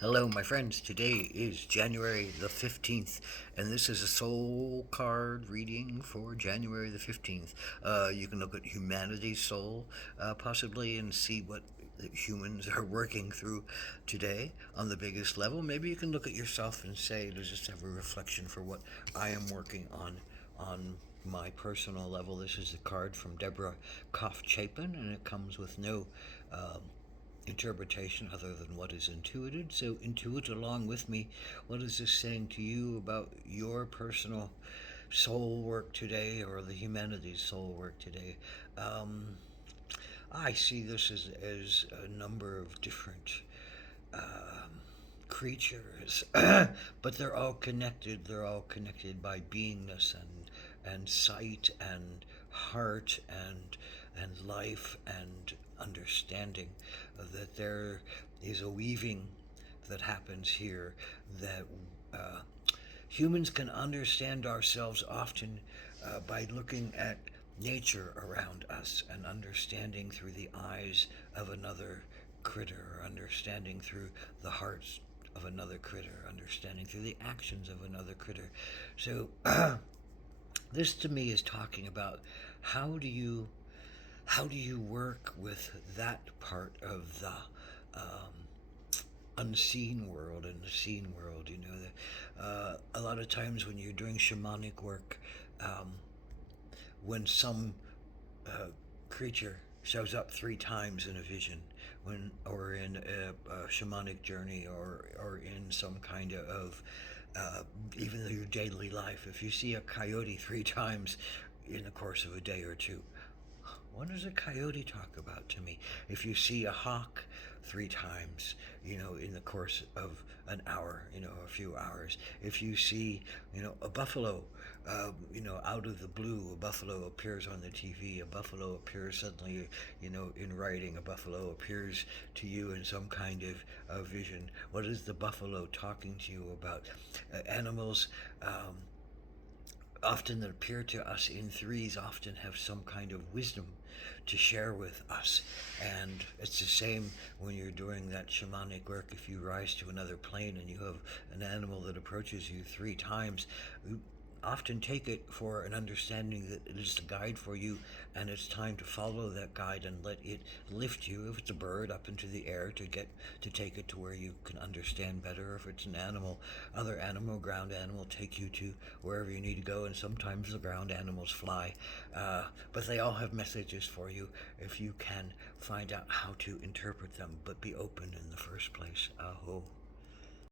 Hello, my friends. Today is January the 15th, and this is a soul card reading for January the 15th. You can look at humanity's soul, possibly, and see what humans are working through today on the biggest level. Maybe you can look at yourself and say, let's just have a reflection for what I am working on my personal level. This is a card from Deborah Koff Chapin, and it comes with no interpretation other than what is intuited. So intuit along with me. What is this saying to you about your personal soul work today, or the humanities soul work today? Um, I see this as a number of different creatures, but they're all connected. They're all connected by beingness and sight and heart and life and understanding. That there is a weaving that happens here that uh, humans can understand ourselves often by looking at nature around us and understanding through the eyes of another critter, understanding through the hearts of another critter, understanding through the actions of another critter. So this to me is talking about how do you how do you work with that part of the unseen world and the seen world. A lot of times when you're doing shamanic work, um, when some uh, creature shows up three times in a vision, or in a shamanic journey, or in some kind of uh, even your daily life, if you see a coyote three times in the course of a day or two, what does a coyote talk about to me? If you see a hawk three times, in the course of an hour, a few hours, if you see, a buffalo, out of the blue, a buffalo appears on the TV, a buffalo appears suddenly, in writing, a buffalo appears to you in some kind of vision. What is the buffalo talking to you about? Animals, often that appear to us in threes often have some kind of wisdom to share with us. And it's the same when you're doing that shamanic work. If you rise to another plane and you have an animal that approaches you three times, often take it for an understanding that it is the guide for you, and it's time to follow that guide and let it lift you, if it's a bird, up into the air to take it to where you can understand better. If it's an animal, other animal, ground animal, take you to wherever you need to go. And sometimes the ground animals fly, but they all have messages for you if you can find out how to interpret them, but be open in the first